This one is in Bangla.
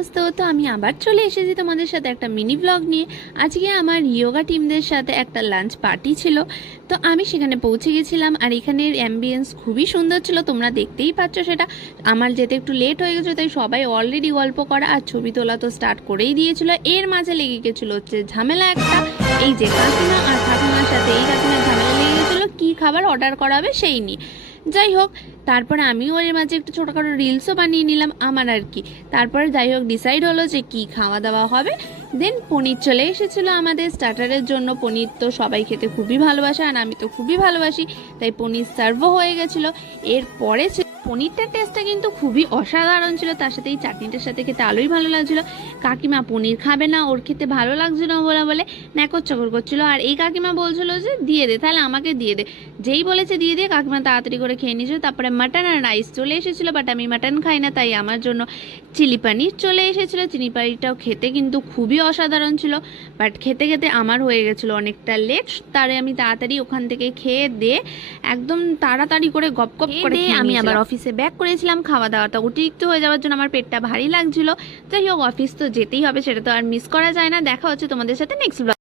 দোস্তো, তো আমি আবার চলে এসেছি তোমাদের সাথে একটা মিনি ব্লগ নিয়ে। আজকে আমার ইয়োগা টিমদের সাথে একটা লাঞ্চ পার্টি ছিল, তো আমি সেখানে পৌঁছে গেছিলাম। আর এখানের অ্যাম্বিয়েন্স খুবই সুন্দর ছিল, তোমরা দেখতেই পাচ্ছ সেটা। আমার যেতে একটু লেট হয়ে গেছিলো, তাই সবাই অলরেডি গল্প করা আর ছবি তোলা তো স্টার্ট করেই দিয়েছিল। এর মাঝে লেগে গেছিলো হচ্ছে ঝামেলা একটা, এই যে কাকিমা আর ঠাকুমার সাথে। এই কাকিমার ঝামেলা লেগে গেছিলো কী খাবার অর্ডার করাবে সেই নিয়ে। যাই হোক, তারপরে আমিও ওর মাঝে একটু ছোটোখাটো রিলসও বানিয়ে নিলাম আমার আর কি। তারপরে যাই হোক ডিসাইড হলো যে কি খাওয়া দাওয়া হবে। দেন পনির চলে এসেছিলো আমাদের স্টার্টারের জন্য। পনির তো সবাই খেতে খুবই ভালোবাসে আর আমি তো খুবই ভালোবাসি, তাই পনির সার্ভও হয়ে গেছিলো। এরপরে পনিরটার টেস্টটা কিন্তু খুবই অসাধারণ ছিল, তার সাথে এই চাটনিটার সাথে খেতে আলোই ভালো লাগছিলো। কাকিমা পনির খাবে না, ওর খেতে ভালো লাগছিল না বলে ন্যাকর চকর করছিল। আর এই কাকিমা বলছিল যে দিয়ে দে, তাহলে আমাকে দিয়ে দে। যেই বলেছে দিয়ে দিয়ে কাকিমা তাড়াতাড়ি করে খেয়ে নিয়েছিল। তারপরে মাটন আর রাইস চলে এসেছিলো, বাট আমি মাটন খাই না, তাই আমার জন্য চিলি পানির চলে এসেছিলো। চিলি পানিরটাও খেতে কিন্তু খুবই অসাধারণ ছিল, বাট খেতে খেতে আমার হয়ে গেছিলো অনেকটা লেট। তারে আমি তাড়াতাড়ি ওখান থেকে খেয়ে দিয়ে একদম তাড়াতাড়ি করে গপ গপ করে আমি আবার অফিসে ব্যাক করেছিলাম। খাওয়া দাওয়াটা অতিরিক্ত হয়ে যাওয়ার জন্য আমার পেটটা ভারী লাগছিল। যাই হোক, অফিস তো যেতেই হবে, সেটা তো আর মিস করা যায় না। দেখা হচ্ছে তোমাদের সাথে নেক্সট ব্লগ।